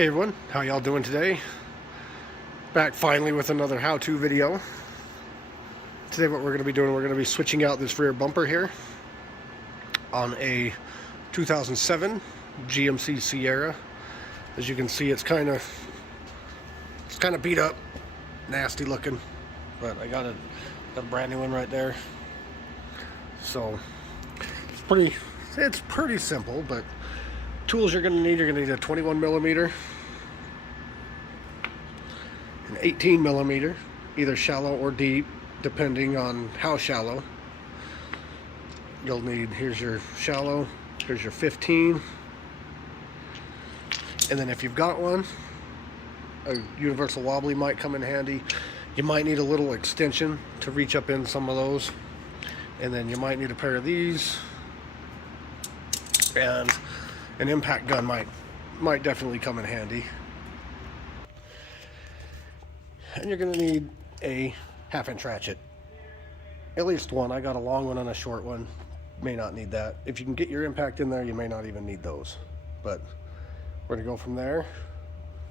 Hey everyone, how y'all doing today? Back finally with another how-to video. Today what we're going to be doing, we're going to be switching out this rear bumper here on a 2007 GMC Sierra. As you can see, it's kind of beat up, nasty looking, but I got a brand new one right there. So it's pretty simple, but tools you're going to need a 21 millimeter, an 18 millimeter, either shallow or deep, depending on how shallow. You'll need, here's your shallow, here's your 15, and then if you've got one, a universal wobbly might come in handy. You might need a little extension to reach up in some of those, and then you might need a pair of these, and an impact gun might definitely come in handy. And you're going to need a 1/2-inch ratchet, at least one. I got a long one and a short one. May not need that. If you can get your impact in there, you may not even need those, but we're going to go from there,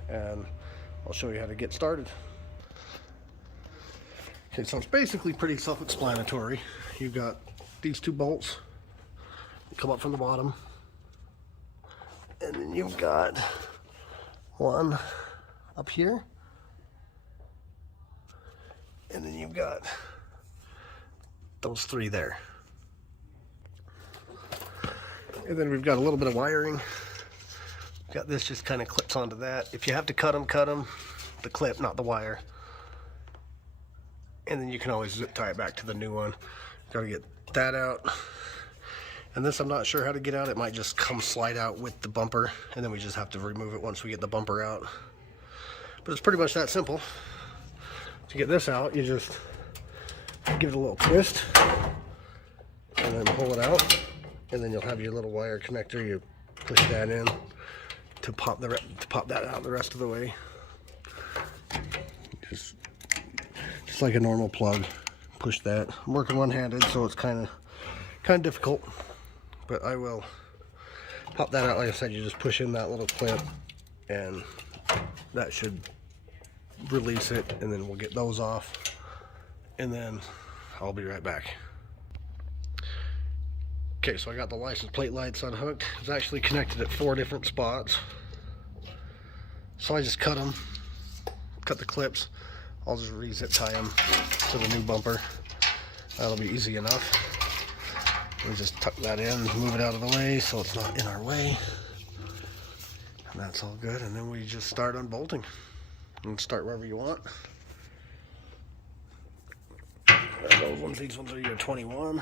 and I'll show you how to get started. Okay, so it's basically pretty self-explanatory. You've got these two bolts that come up from the bottom, and then you've got one up here, and then you've got those three there. And then we've got a little bit of wiring. Got this just kind of clips onto that. If you have to cut them, the clip, not the wire. And then you can always zip tie it back to the new one. Got to get that out. And this I'm not sure how to get out. It might just slide out with the bumper, and then we just have to remove it once we get the bumper out. But it's pretty much that simple. To get this out, you just give it a little twist and then pull it out, and then you'll have your little wire connector. You push that in to pop that out the rest of the way. Just like a normal plug. Push that. I'm working one-handed, so it's kind of difficult, but I will pop that out. Like I said, you just push in that little clip, and that should release it, and then we'll get those off, and then I'll be right back. Okay, so I got the license plate lights unhooked. It's actually connected at 4 different spots, so I just cut the clips. I'll just re-zip tie them to the new bumper. That'll be easy enough. We just tuck that in, move it out of the way so it's not in our way, and that's all good. And then we just start unbolting. And start wherever you want. Those ones, these ones are your 21.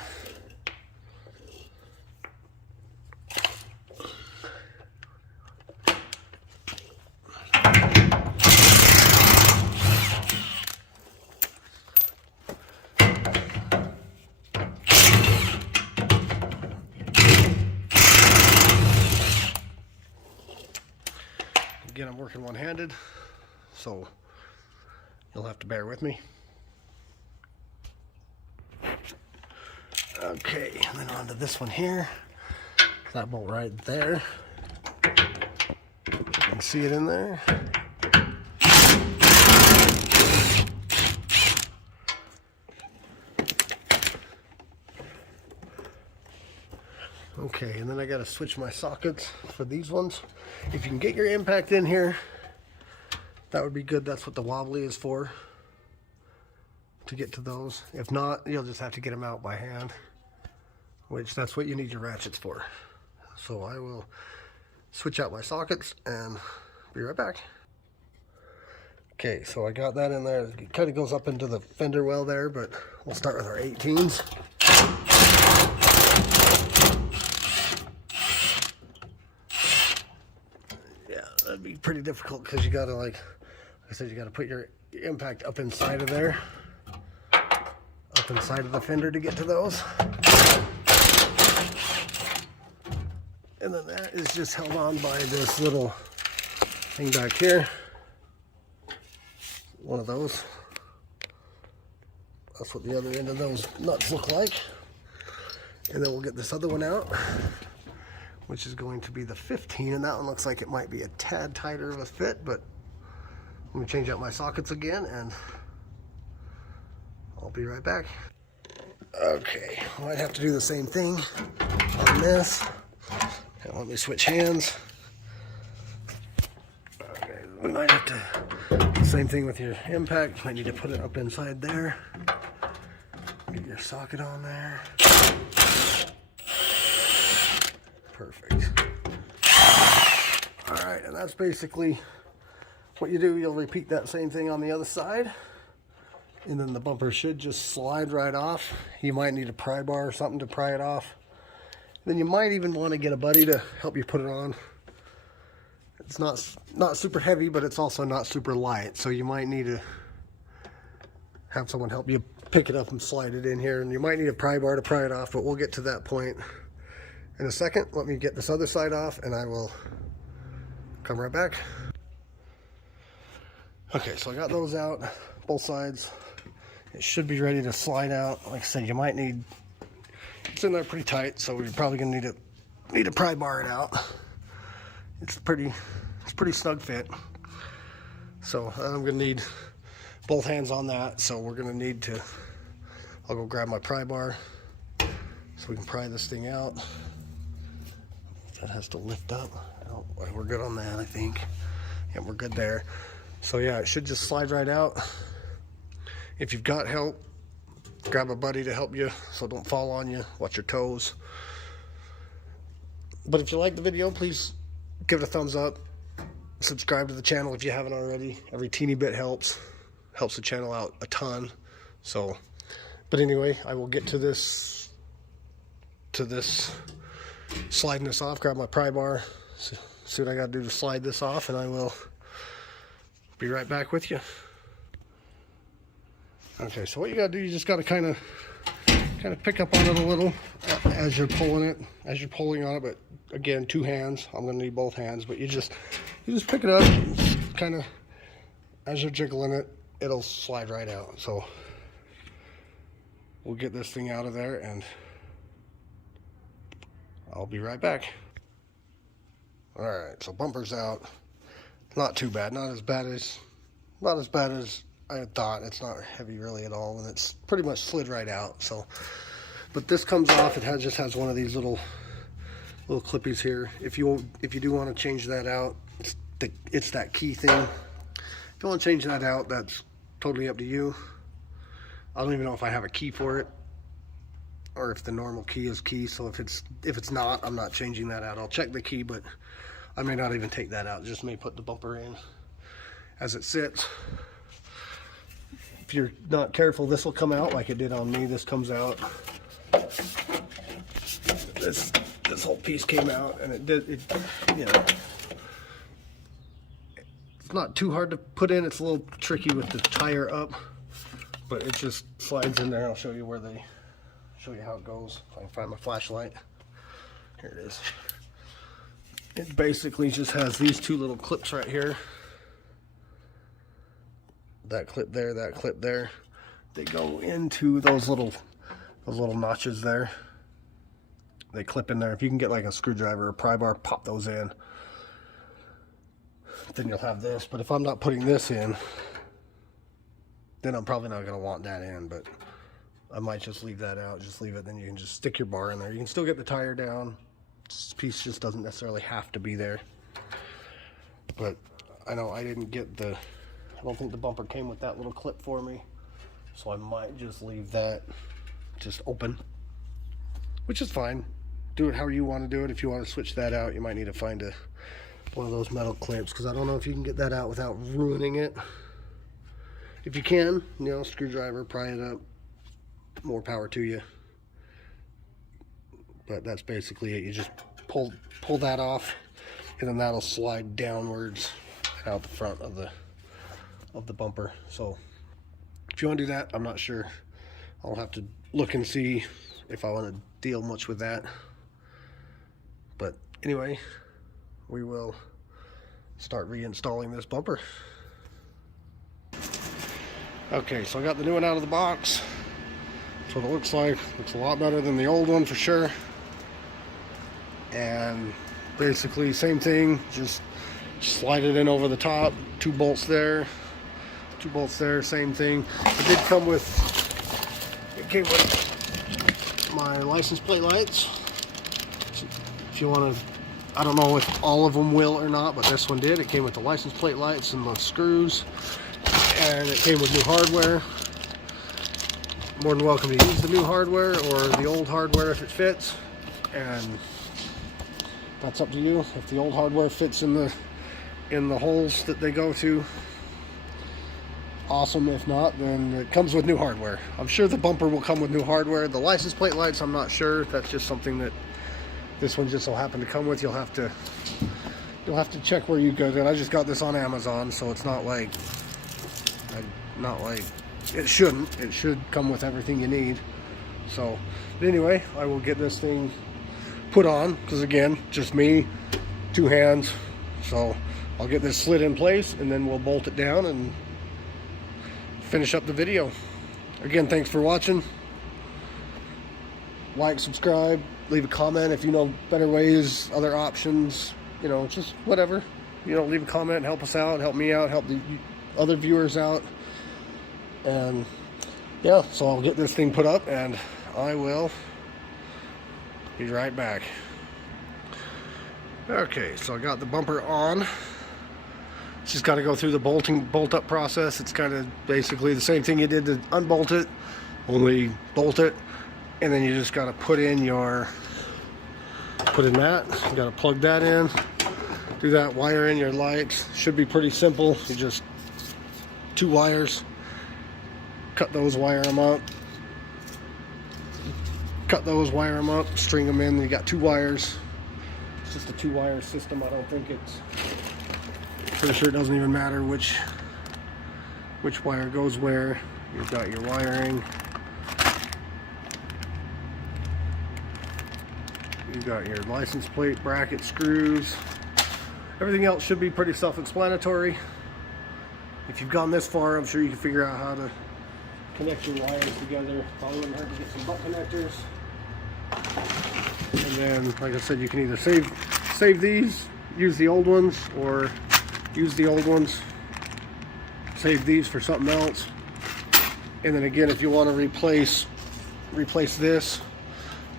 Again, I'm working one-handed, so you'll have to bear with me. Okay, and then onto this one here. That bolt right there. You can see it in there. Okay, and then I got to switch my sockets for these ones. If you can get your impact in here, that would be good. That's what the wobbly is for, to get to those. If not, you'll just have to get them out by hand, which that's what you need your ratchets for. So I will switch out my sockets and be right back. Okay, so I got that in there. It kind of goes up into the fender well there, but we'll start with our 18s. Yeah, that'd be pretty difficult because you gotta, like I said, you gotta put your impact up inside of there, up inside of the fender to get to those. And then that is just held on by this little thing back here. One of those. That's what the other end of those nuts look like. And then we'll get this other one out. which is going to be the 15, and that one looks like it might be a tad tighter of a fit, but let me change out my sockets again and I'll be right back. Okay, I might have to do the same thing on this. And let me switch hands. Okay, we might have to, same thing with your impact. Might need to put it up inside there. Get your socket on there. Perfect. Alright, and that's basically what you do. You'll repeat that same thing on the other side. And then the bumper should just slide right off. You might need a pry bar or something to pry it off. Then you might even want to get a buddy to help you put it on. It's not super heavy, but it's also not super light. So you might need to have someone help you pick it up and slide it in here. And you might need a pry bar to pry it off, but we'll get to that point in a second. Let me get this other side off and I will come right back. Okay, so I got those out, both sides. It should be ready to slide out. Like I said, you might need, it's in there pretty tight, so we're probably gonna need to pry bar it out. It's pretty snug fit. So I'm gonna need both hands on that. So we're gonna need to, I'll go grab my pry bar so we can pry this thing out. That has to lift up. Oh, we're good on that, I think. Yeah, we're good there. So yeah, it should just slide right out. If you've got help, grab a buddy to help you so don't fall on you. Watch your toes. But if you like the video, please give it a thumbs up. Subscribe to the channel if you haven't already. Every teeny bit helps the channel out a ton. So, but anyway, I will get to this sliding this off. Grab my pry bar, see what I gotta do to slide this off, and I will be right back with you. Okay, so what you gotta do, you just gotta kind of pick up on it a little as you're pulling on it. But again, two hands. I'm gonna need both hands, but you just pick it up, kind of as you're jiggling it, it'll slide right out. So we'll get this thing out of there, and I'll be right back. All right, so bumper's out. Not too bad. Not as bad as I had thought. It's not heavy really at all, and it's pretty much slid right out. So, but this comes off. It just has one of these little clippies here. If you do want to change that out, it's that key thing. If you want to change that out, that's totally up to you. I don't even know if I have a key for it, or if the normal key is key. So if it's not, I'm not changing that out. I'll check the key, but I may not even take that out. Just may put the bumper in as it sits. If you're not careful, this will come out like it did on me. This comes out. This whole piece came out, and it you know, it's not too hard to put in. It's a little tricky with the tire up, but it just slides in there. I'll show you how it goes. If I can find my flashlight. Here it is. It basically just has these two little clips right here. That clip there, that clip there. They go into those little notches there. They clip in there. If you can get like a screwdriver or pry bar, pop those in. Then you'll have this. But if I'm not putting this in, then I'm probably not gonna want that in, but I might just leave that out. Just leave it, then you can just stick your bar in there. You can still get the tire down. This piece just doesn't necessarily have to be there. But I know I didn't get I don't think the bumper came with that little clip for me. So I might just leave that just open, which is fine. Do it however you want to do it. If you want to switch that out, you might need to find one of those metal clamps, because I don't know if you can get that out without ruining it. If you can, you know, screwdriver, pry it up, more power to you. But that's basically it. You just pull that off, and then that'll slide downwards out the front of the bumper. So if you want to do that, I'm not sure. I'll have to look and see if I want to deal much with that. But anyway, we will start reinstalling this bumper. Okay, so I got the new one out of the box. That's what it looks like. Looks a lot better than the old one for sure. and basically same thing, just slide it in over the top. 2 bolts there, 2 bolts there, same thing. It did come with, it came with my license plate lights. If you want to, I don't know if all of them will or not, but this one did. It came with the license plate lights and the screws, and it came with new hardware. More than welcome to use the new hardware or the old hardware if it fits, and that's up to you. If the old hardware fits in the holes that they go to, awesome. If not, then it comes with new hardware. I'm sure the bumper will come with new hardware. The license plate lights, I'm not sure. That's just something that this one just so happened to come with. You'll have to check where you got it. I just got this on Amazon, so it's not like it shouldn't. It should come with everything you need. So, but anyway, I will get this thing put on, because again, just me, 2 hands. So I'll get this slid in place, and then we'll bolt it down and finish up the video. Again, thanks for watching. Like, subscribe, leave a comment if you know better ways, other options, you know, just whatever. You know, leave a comment, help us out, help me out, help the other viewers out. And yeah, so I'll get this thing put up, and I will be right back. Okay, so I got the bumper on. Just got to go through the bolt up process. It's kind of basically the same thing you did to unbolt it, only bolt it, and then you just got to put in that. You got to plug that in, do that, wire in your lights. Should be pretty simple. You just 2 wires, cut those, wire them up, string them in. You got 2 wires. It's just a 2-wire system. I don't think it's, pretty sure it doesn't even matter which wire goes where. You've got your wiring, you got your license plate bracket screws. Everything else should be pretty self-explanatory. If you've gone this far, I'm sure you can figure out how to connect your wires together. Probably wouldn't hurt to get some butt connectors. And then, like I said, you can either save these, use the old ones, or use the old ones, save these for something else. And then again, if you want to replace this,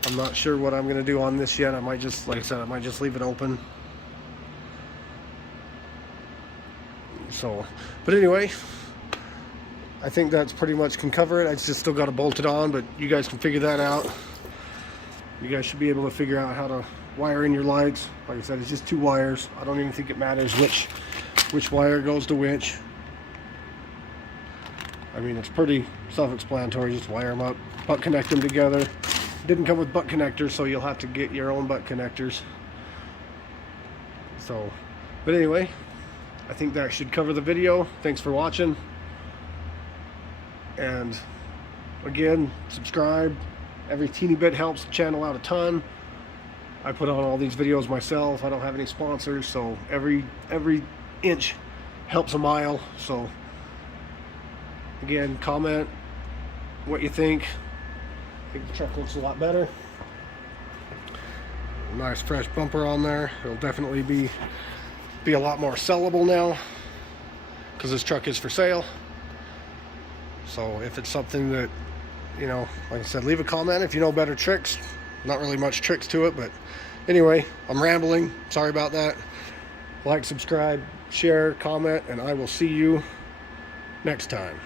I'm not sure what I'm going to do on this yet. I might just, like I said, I might just leave it open. So, but anyway, I think that's pretty much can cover it. I just still got to bolt it on, but you guys can figure that out. You guys should be able to figure out how to wire in your lights. Like I said, it's just 2 wires. I don't even think it matters which wire goes to which. I mean, it's pretty self-explanatory. Just wire them up, butt connect them together. Didn't come with butt connectors, so you'll have to get your own butt connectors. So, but anyway, I think that should cover the video. Thanks for watching. And again, subscribe. Every teeny bit helps the channel out a ton. I put on all these videos myself. I don't have any sponsors, so every inch helps a mile. So again, comment what you think. I think the truck looks a lot better. Nice fresh bumper on there. It'll definitely be a lot more sellable now, because this truck is for sale. So if it's something that, you know, like I said, leave a comment if you know better tricks. Not really much tricks to it, but anyway, I'm rambling. Sorry about that. Like, subscribe, share, comment, and I will see you next time.